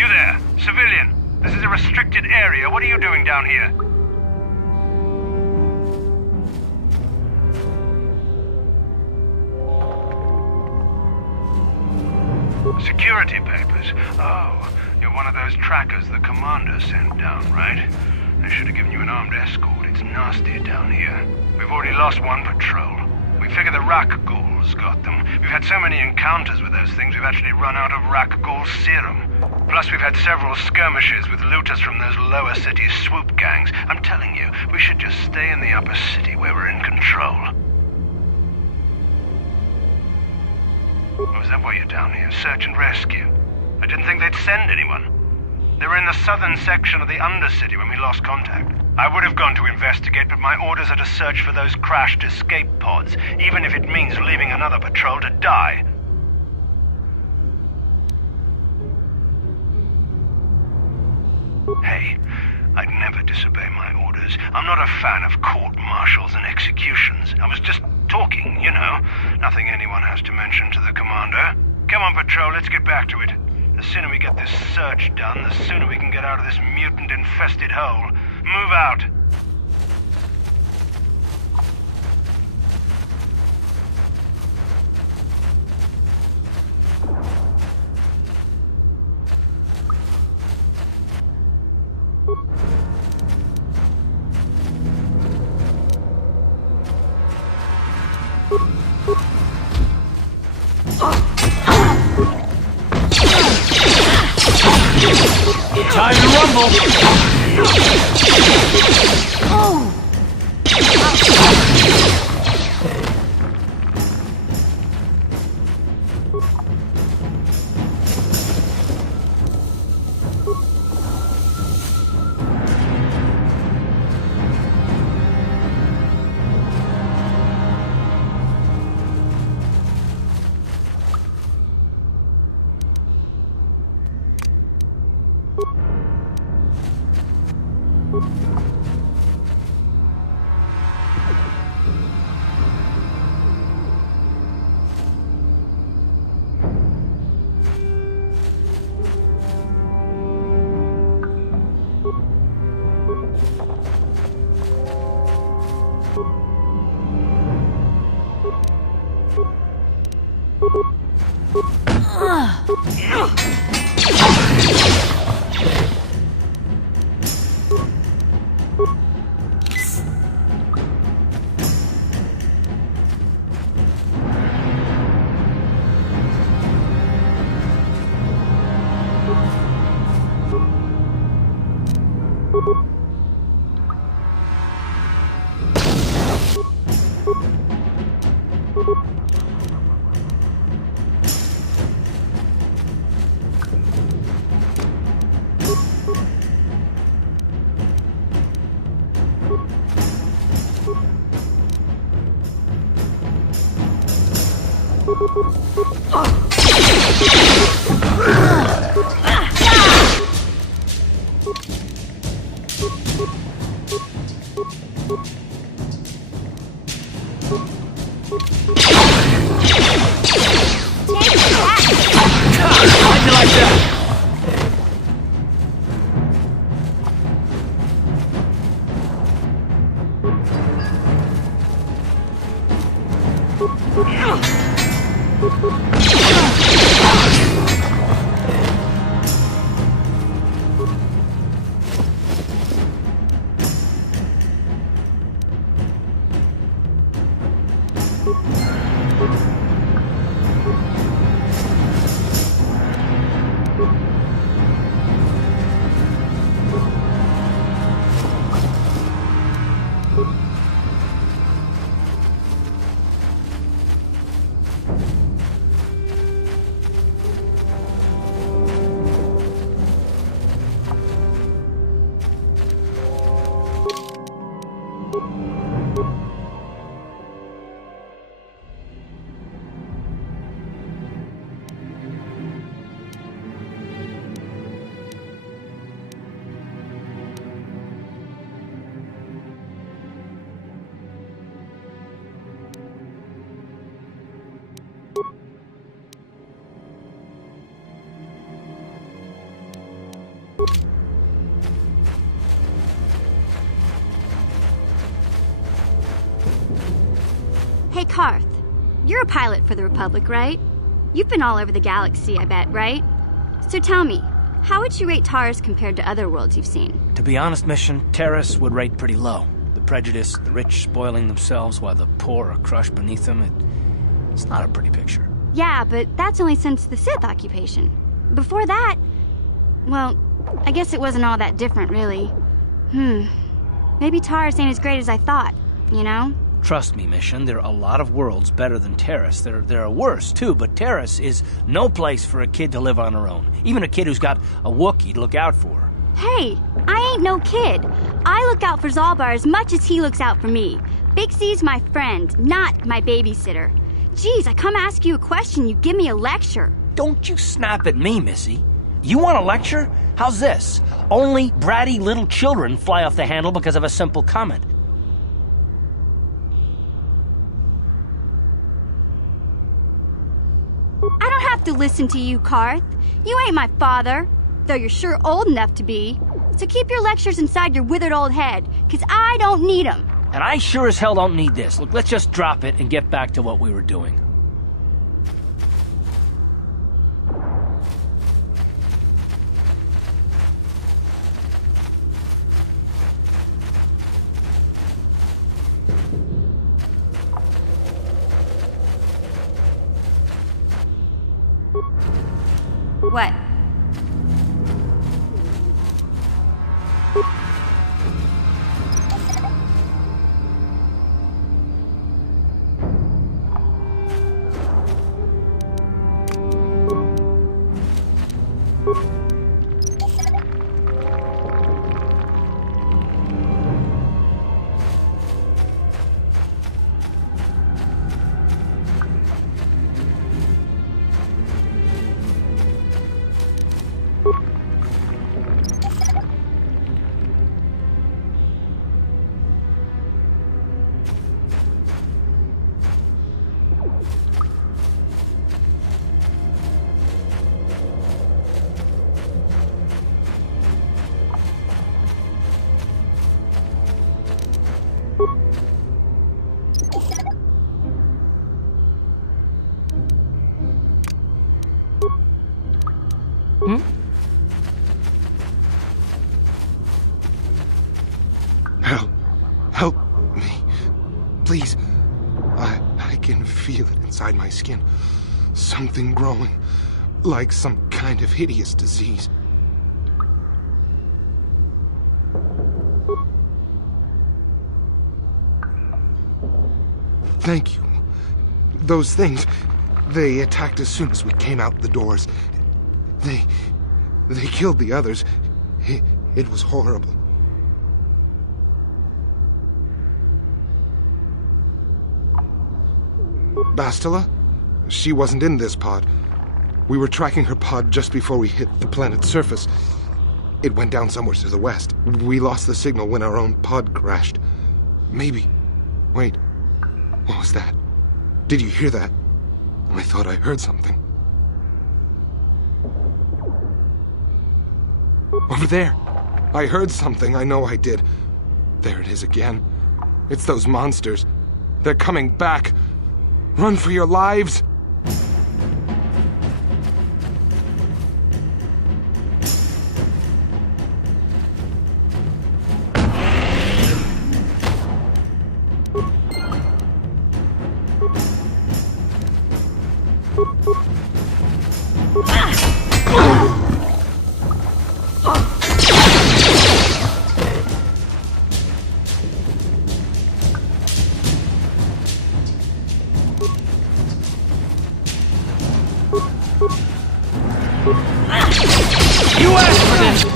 You there, civilian. This is a restricted area. What are you doing down here? Security papers? Oh, you're one of those trackers the commander sent down, right? They should have given you an armed escort. It's nasty down here. We've already lost one patrol. We figure the Rakghouls got them. We've had so many encounters with those things, we've actually run out of Rakghoul Serum. Plus, we've had several skirmishes with looters from those lower city swoop gangs. I'm telling you, we should just stay in the upper city where we're in control. Oh, is that why you're down here? Search and rescue? I didn't think they'd send anyone. They were in the southern section of the Undercity when we lost contact. I would have gone to investigate, but my orders are to search for those crashed escape pods, even if it means leaving another patrol to die. Hey, I'd never disobey my orders. I'm not a fan of court-martials and executions. I was just talking, you know. Nothing anyone has to mention to the commander. Come on, patrol, let's get back to it. The sooner we get this search done, the sooner we can get out of this mutant-infested hole. Move out! Time to rumble! How'd you like that? Hey, Karth. You're a pilot for the Republic, right? You've been all over the galaxy, I bet, right? So tell me, how would you rate Taris compared to other worlds you've seen? To be honest, Mission, Taris would rate pretty low. The prejudice, the rich spoiling themselves while the poor are crushed beneath them, it's not a pretty picture. Yeah, but that's only since the Sith occupation. Before that, well, I guess it wasn't all that different, really. Maybe Taris ain't as great as I thought, you know? Trust me, Mission, there are a lot of worlds better than Taris. There are worse, too, but Taris is no place for a kid to live on her own. Even a kid who's got a Wookiee to look out for. Hey, I ain't no kid. I look out for Zalbar as much as he looks out for me. Big C's my friend, not my babysitter. Geez, I come ask you a question, you give me a lecture. Don't you snap at me, Missy. You want a lecture? How's this? Only bratty little children fly off the handle because of a simple comment. I don't have to listen to you, Karth. You ain't my father, though you're sure old enough to be. So keep your lectures inside your withered old head, 'cause I don't need 'em. And I sure as hell don't need this. Look, let's just drop it and get back to what we were doing. What? Help me. Please. I can feel it inside my skin. Something growing. Like some kind of hideous disease. Thank you. Those things, they attacked as soon as we came out the doors. They killed the others. It was horrible. Bastila? She wasn't in this pod. We were tracking her pod just before we hit the planet's surface. It went down somewhere to the west. We lost the signal when our own pod crashed. Maybe. Wait. What was that? Did you hear that? I thought I heard something. Over there. I heard something. I know I did. There it is again. It's those monsters. They're coming back. Run for your lives! You asked for this!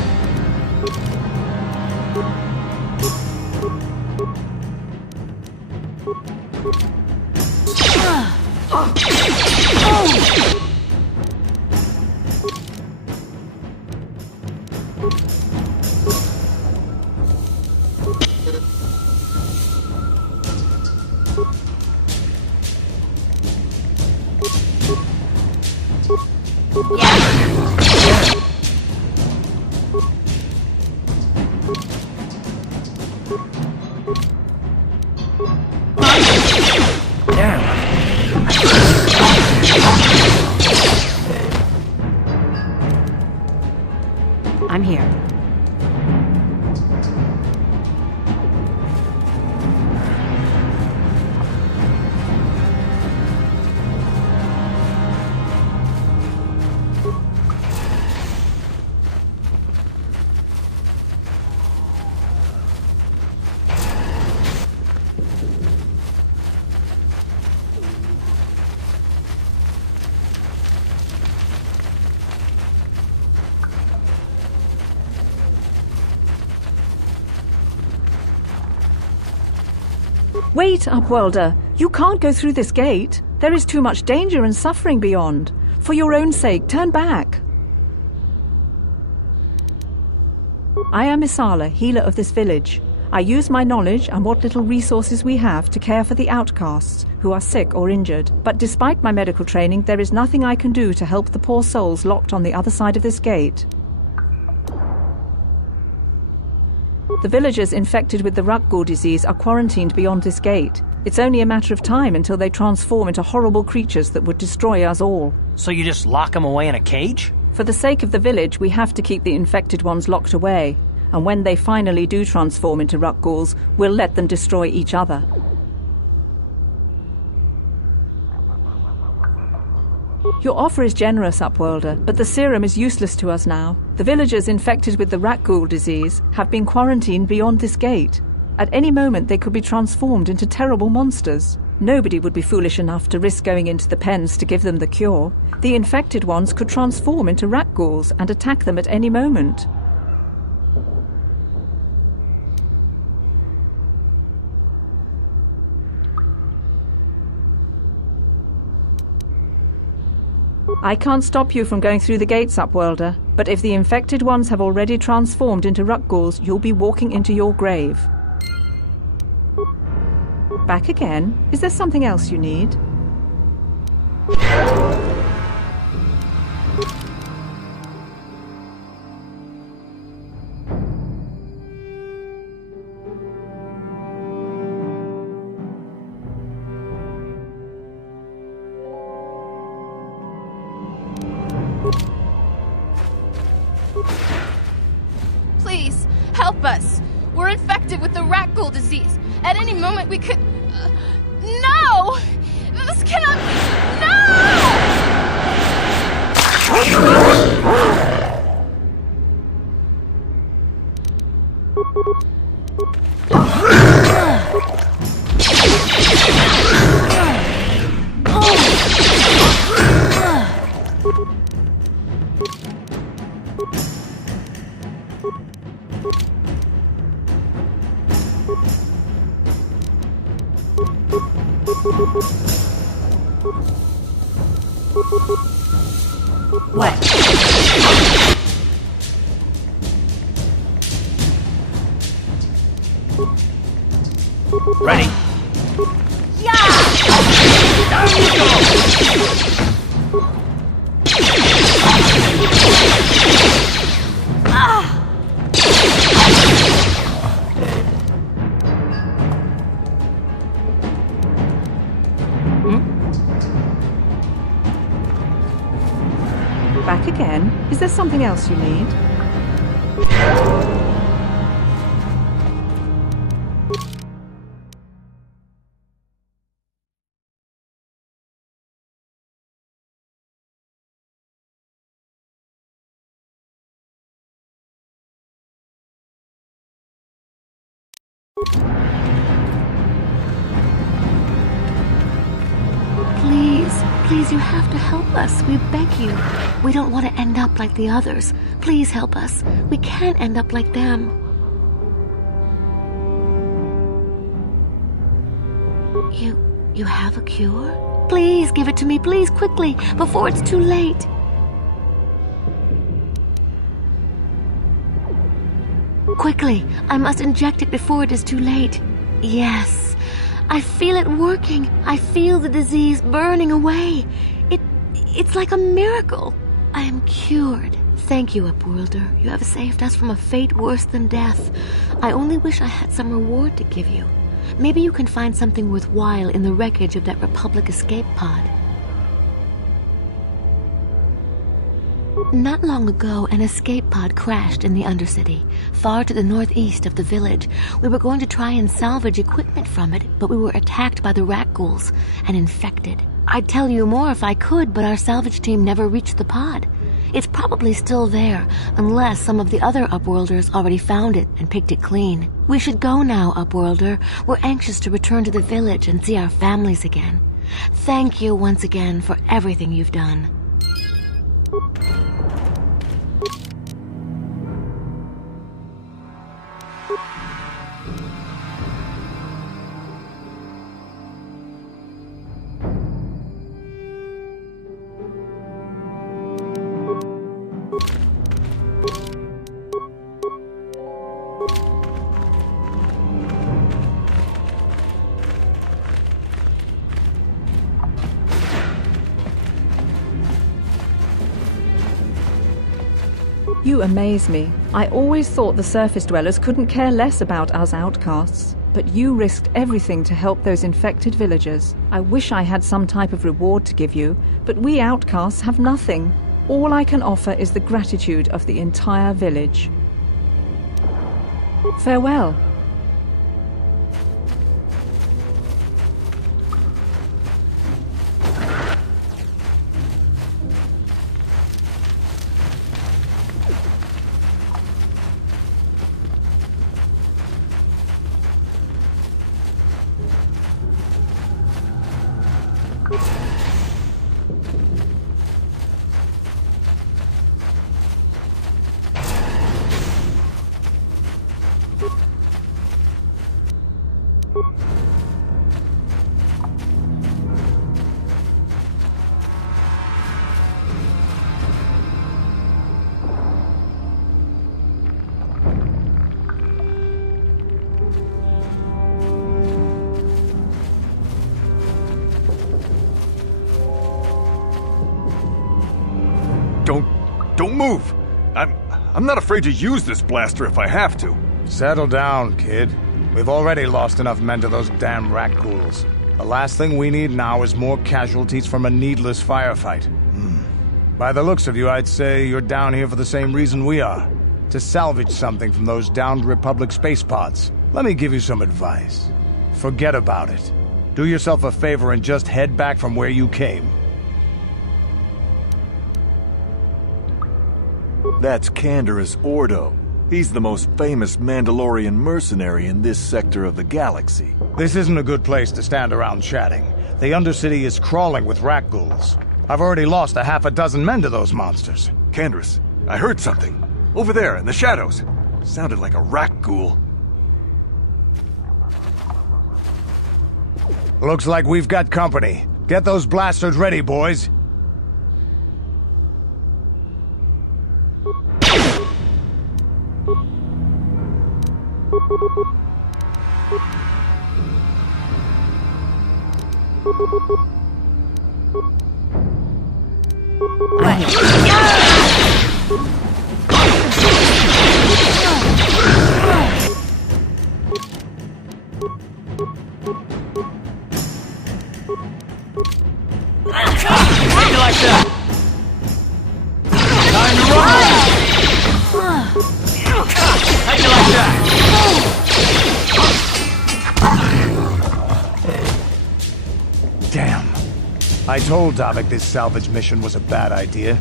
Damn, here. Wait, Upworlder! You can't go through this gate. There is too much danger and suffering beyond. For your own sake, turn back. I am Isala, healer of this village. I use my knowledge and what little resources we have to care for the outcasts who are sick or injured. But despite my medical training, there is nothing I can do to help the poor souls locked on the other side of this gate. The villagers infected with the Rakghoul disease are quarantined beyond this gate. It's only a matter of time until they transform into horrible creatures that would destroy us all. So you just lock them away in a cage? For the sake of the village, we have to keep the infected ones locked away. And when they finally do transform into Rakghouls, we'll let them destroy each other. Your offer is generous, Upworlder, but the serum is useless to us now. The villagers infected with the Rakghoul disease have been quarantined beyond this gate. At any moment they could be transformed into terrible monsters. Nobody would be foolish enough to risk going into the pens to give them the cure. The infected ones could transform into Rakghouls and attack them at any moment. I can't stop you from going through the gates, Upworlder, but if the infected ones have already transformed into Rakghouls, you'll be walking into your grave. Back again? Is there something else you need? Please, help us! We're infected with the Rakghoul disease. At any moment we could... No! This cannot be... What? Ready? Down you go! Back again? Is there something else you need? Please, you have to help us. We beg you. We don't want to end up like the others. Please help us. We can't end up like them. You have a cure? Please give it to me, please, quickly, before it's too late. Quickly, I must inject it before it is too late. Yes. I feel it working. I feel the disease burning away. It's like a miracle. I am cured. Thank you, Upworlder. You have saved us from a fate worse than death. I only wish I had some reward to give you. Maybe you can find something worthwhile in the wreckage of that Republic escape pod. Not long ago, an escape pod crashed in the Undercity, far to the northeast of the village. We were going to try and salvage equipment from it, but we were attacked by the Rakghouls and infected. I'd tell you more if I could, but our salvage team never reached the pod. It's probably still there, unless some of the other Upworlders already found it and picked it clean. We should go now, Upworlder. We're anxious to return to the village and see our families again. Thank you once again for everything you've done. You amaze me. I always thought the surface dwellers couldn't care less about us outcasts. But you risked everything to help those infected villagers. I wish I had some type of reward to give you, but we outcasts have nothing. All I can offer is the gratitude of the entire village. Farewell. Don't move! I'm not afraid to use this blaster if I have to. Settle down, kid. We've already lost enough men to those damn Rakghouls. The last thing we need now is more casualties from a needless firefight. By the looks of you, I'd say you're down here for the same reason we are. To salvage something from those downed Republic space pods. Let me give you some advice. Forget about it. Do yourself a favor and just head back from where you came. That's Canderous Ordo. He's the most famous Mandalorian mercenary in this sector of the galaxy. This isn't a good place to stand around chatting. The Undercity is crawling with Rakghouls. I've already lost a half a dozen men to those monsters. Canderous, I heard something. Over there, in the shadows. Sounded like a Rakghoul. Looks like we've got company. Get those blasters ready, boys. Damn. I told Davik this salvage mission was a bad idea.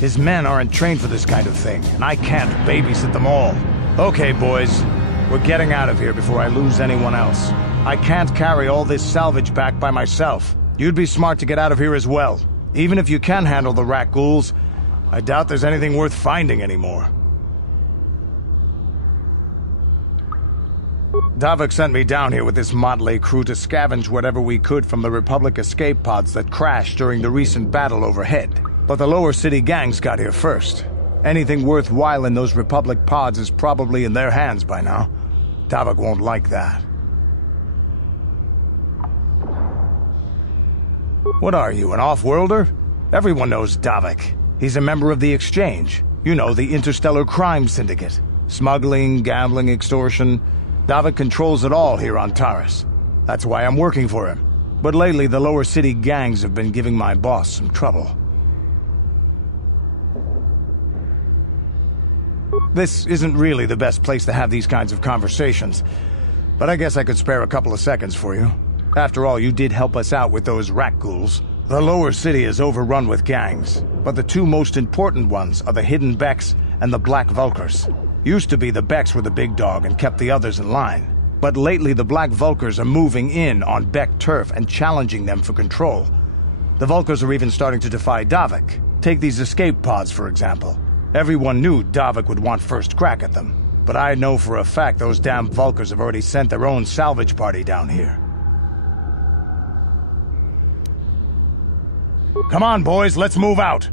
His men aren't trained for this kind of thing, and I can't babysit them all. Okay, boys. We're getting out of here before I lose anyone else. I can't carry all this salvage back by myself. You'd be smart to get out of here as well. Even if you can handle the Rakghouls, I doubt there's anything worth finding anymore. Davik sent me down here with this motley crew to scavenge whatever we could from the Republic escape pods that crashed during the recent battle overhead. But the lower city gangs got here first. Anything worthwhile in those Republic pods is probably in their hands by now. Davik won't like that. What are you, an off-worlder? Everyone knows Davik. He's a member of the Exchange. You know, the interstellar crime syndicate. Smuggling, gambling, extortion. Davik controls it all here on Taris. That's why I'm working for him. But lately, the lower city gangs have been giving my boss some trouble. This isn't really the best place to have these kinds of conversations, but I guess I could spare a couple of seconds for you. After all, you did help us out with those Rakghouls. The lower city is overrun with gangs, but the two most important ones are the Hidden Becks and the Black Vulkars. Used to be the Becks were the big dog and kept the others in line. But lately the Black Vulkars are moving in on Beck turf and challenging them for control. The Vulkars are even starting to defy Davik. Take these escape pods, for example. Everyone knew Davik would want first crack at them. But I know for a fact those damn Vulkars have already sent their own salvage party down here. Come on, boys, let's move out!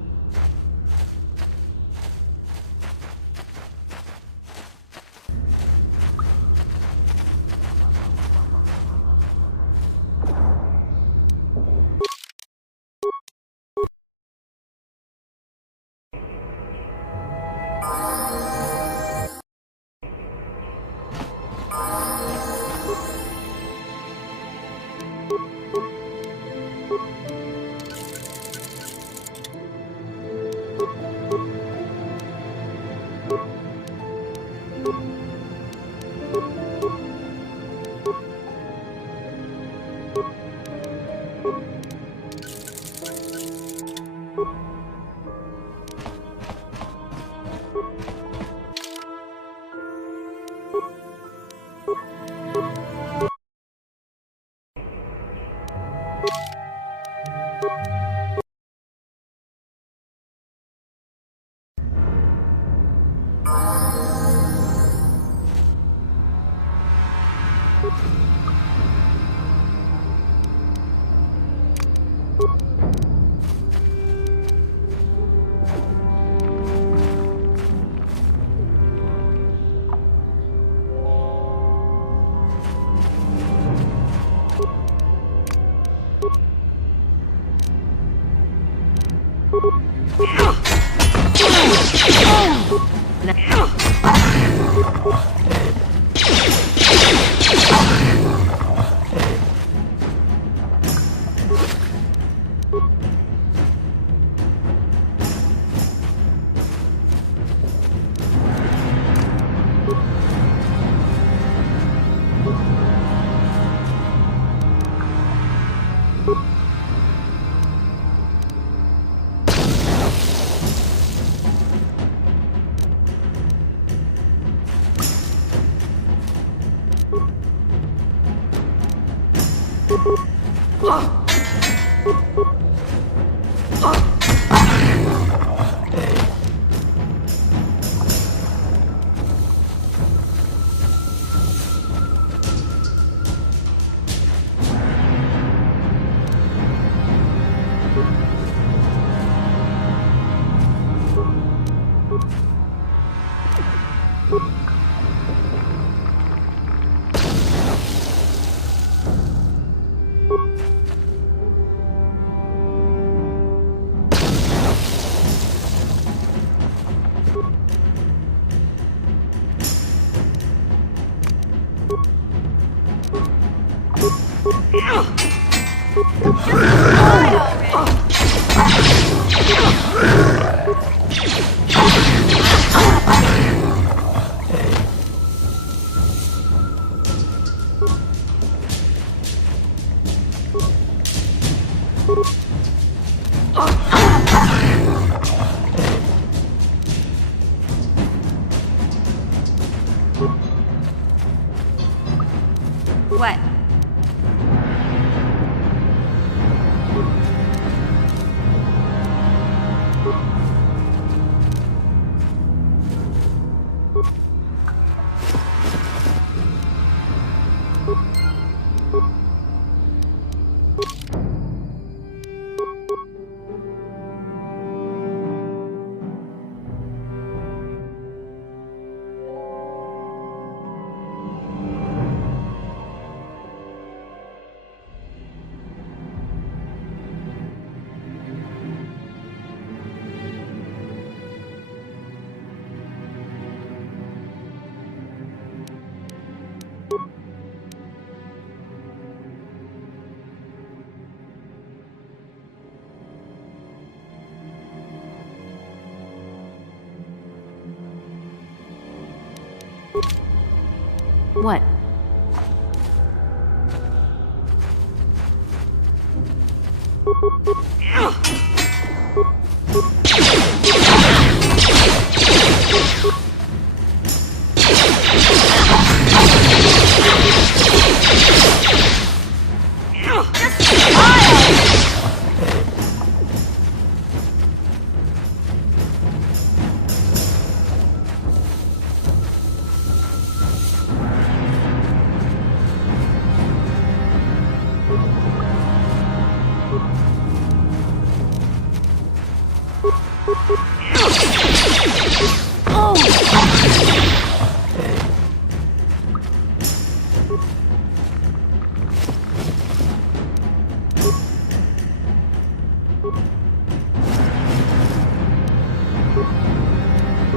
What?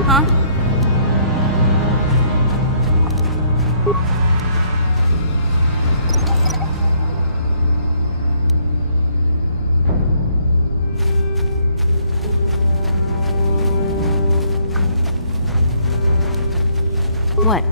Huh? What?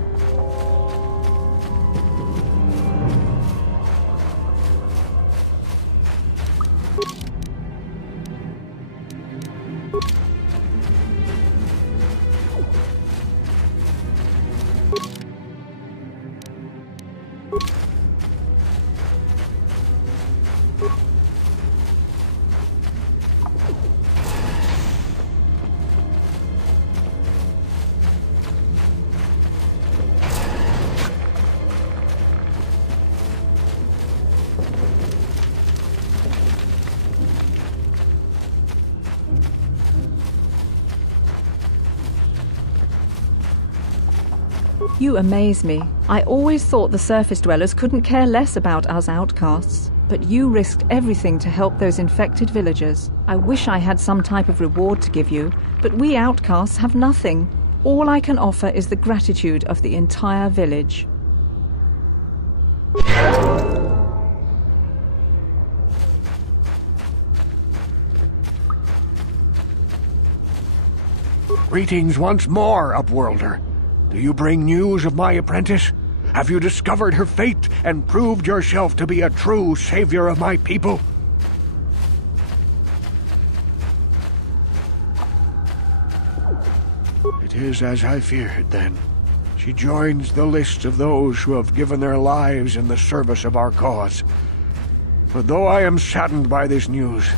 You amaze me. I always thought the surface dwellers couldn't care less about us outcasts. But you risked everything to help those infected villagers. I wish I had some type of reward to give you, but we outcasts have nothing. All I can offer is the gratitude of the entire village. Greetings once more, Upworlder. Do you bring news of my apprentice? Have you discovered her fate and proved yourself to be a true savior of my people? It is as I feared, then. She joins the list of those who have given their lives in the service of our cause. But though I am saddened by this news,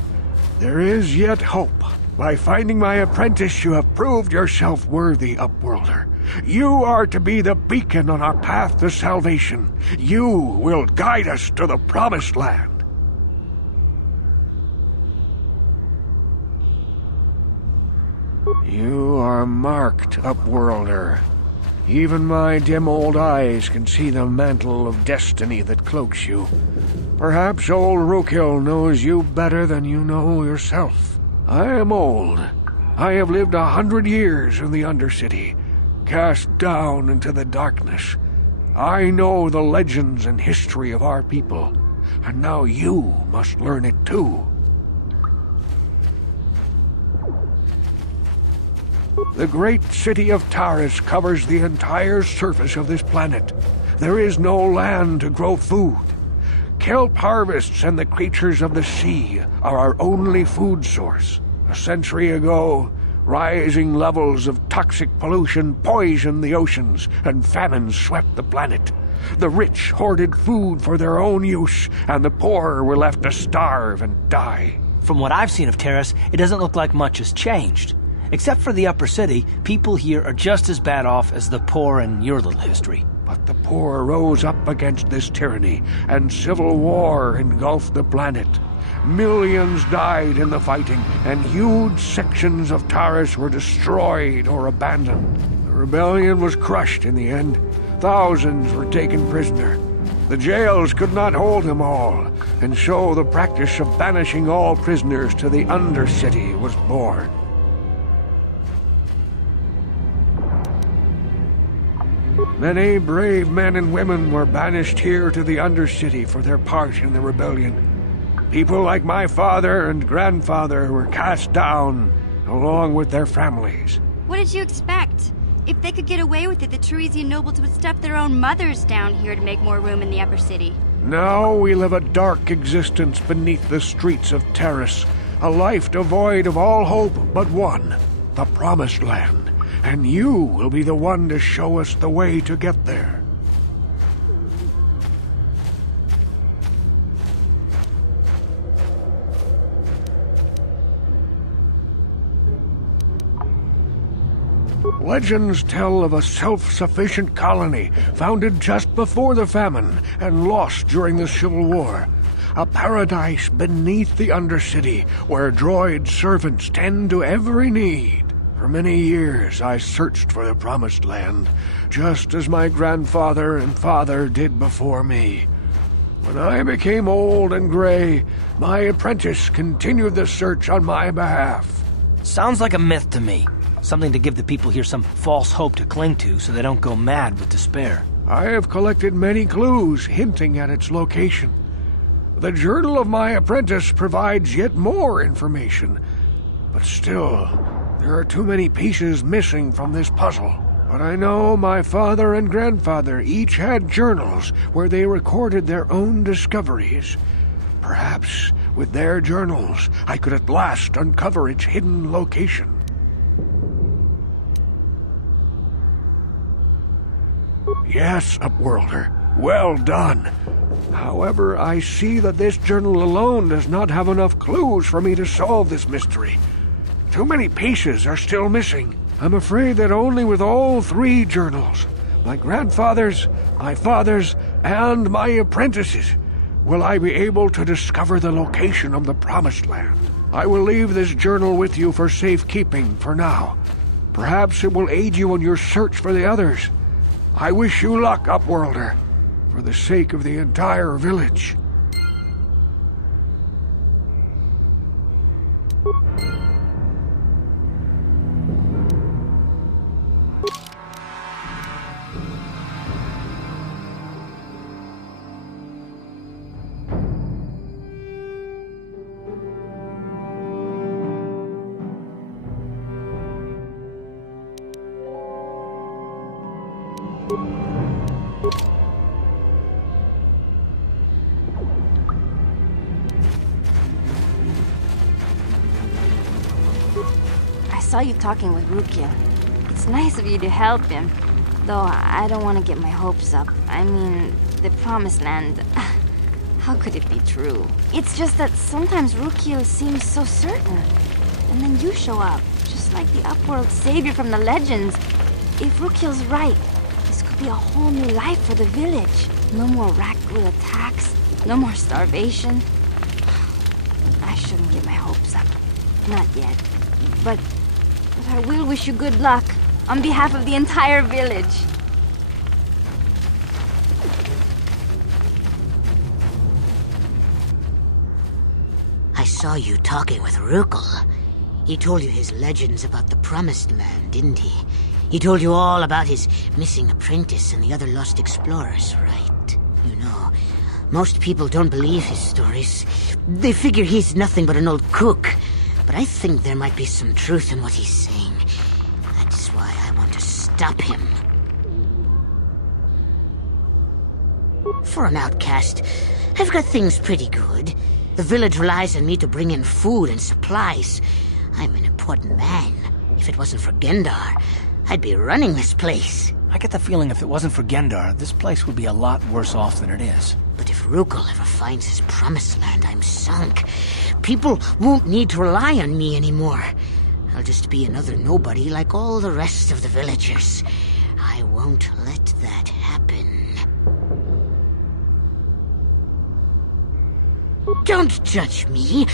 there is yet hope. By finding my apprentice, you have proved yourself worthy, Upworlder. You are to be the beacon on our path to salvation. You will guide us to the promised land. You are marked, Upworlder. Even my dim old eyes can see the mantle of destiny that cloaks you. Perhaps old Rakghoul knows you better than you know yourself. I am old. I have lived 100 years in the Undercity, cast down into the darkness. I know the legends and history of our people, and now you must learn it too. The great city of Taris covers the entire surface of this planet. There is no land to grow food. Kelp harvests and the creatures of the sea are our only food source. A century ago, rising levels of toxic pollution poisoned the oceans, and famine swept the planet. The rich hoarded food for their own use, and the poor were left to starve and die. From what I've seen of Taris, it doesn't look like much has changed. Except for the upper city, people here are just as bad off as the poor in your little history. But the poor rose up against this tyranny, and civil war engulfed the planet. Millions died in the fighting, and huge sections of Taris were destroyed or abandoned. The rebellion was crushed in the end. Thousands were taken prisoner. The jails could not hold them all, and so the practice of banishing all prisoners to the Undercity was born. Many brave men and women were banished here to the Undercity for their part in the rebellion. People like my father and grandfather were cast down, along with their families. What did you expect? If they could get away with it, the Teresian nobles would stuff their own mothers down here to make more room in the upper city. Now we live a dark existence beneath the streets of Taris, a life devoid of all hope but one, the Promised Land, and you will be the one to show us the way to get there. Legends tell of a self-sufficient colony founded just before the famine and lost during the Civil War. A paradise beneath the Undercity where droid servants tend to every need. For many years I searched for the Promised Land, just as my grandfather and father did before me. When I became old and gray, my apprentice continued the search on my behalf. Sounds like a myth to me. Something to give the people here some false hope to cling to so they don't go mad with despair. I have collected many clues hinting at its location. The journal of my apprentice provides yet more information. But still, there are too many pieces missing from this puzzle. But I know my father and grandfather each had journals where they recorded their own discoveries. Perhaps with their journals, I could at last uncover its hidden location. Yes, Upworlder. Well done. However, I see that this journal alone does not have enough clues for me to solve this mystery. Too many pieces are still missing. I'm afraid that only with all three journals, my grandfather's, my father's, and my apprentice's, will I be able to discover the location of the Promised Land. I will leave this journal with you for safekeeping for now. Perhaps it will aid you in your search for the others. I wish you luck, Upworlder, for the sake of the entire village. I saw you talking with Rakghoul. It's nice of you to help him. Though I don't want to get my hopes up. I mean, the Promised Land... How could it be true? It's just that sometimes Rakghoul seems so certain. And then you show up, just like the Upworld savior from the legends. If Rakghoul's right, this could be a whole new life for the village. No more Rakghoul attacks, no more starvation. I shouldn't get my hopes up. Not yet. But I will wish you good luck on behalf of the entire village. I saw you talking with Rakghoul. He told you his legends about the Promised Land, didn't he? He told you all about his missing apprentice and the other lost explorers, right? You know, most people don't believe his stories. They figure he's nothing but an old cook. But I think there might be some truth in what he's saying. That's why I want to stop him. For an outcast, I've got things pretty good. The village relies on me to bring in food and supplies. I'm an important man. If it wasn't for Gendar, I'd be running this place. I get the feeling if it wasn't for Gendar, this place would be a lot worse off than it is. But if Rakghoul ever finds his Promised Land, I'm sunk. People won't need to rely on me anymore. I'll just be another nobody like all the rest of the villagers. I won't let that happen. Don't judge me.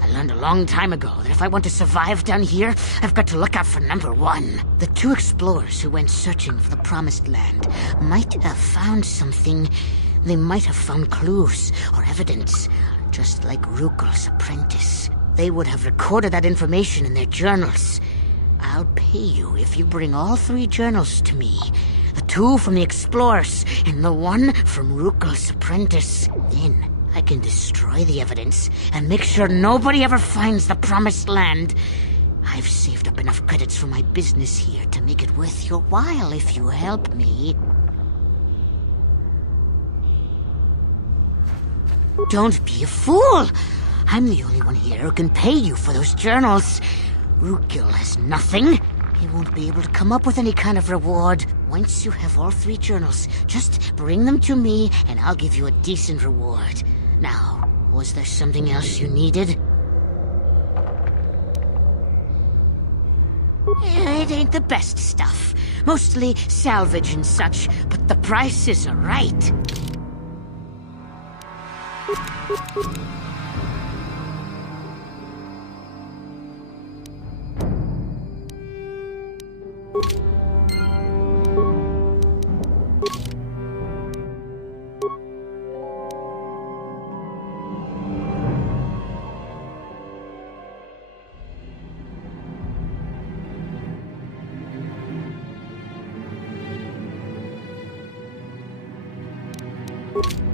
I learned a long time ago that if I want to survive down here, I've got to look out for number one. The two explorers who went searching for the Promised Land might have found something. They might have found clues or evidence, just like Rakghoul's apprentice. They would have recorded that information in their journals. I'll pay you if you bring all three journals to me. The two from the explorers and the one from Rakghoul's apprentice. Then I can destroy the evidence and make sure nobody ever finds the Promised Land. I've saved up enough credits for my business here to make it worth your while if you help me. Don't be a fool! I'm the only one here who can pay you for those journals. Rakghoul has nothing. He won't be able to come up with any kind of reward. Once you have all 3 journals, just bring them to me and I'll give you a decent reward. Now, was there something else you needed? It ain't the best stuff. Mostly salvage and such, but the prices are right. you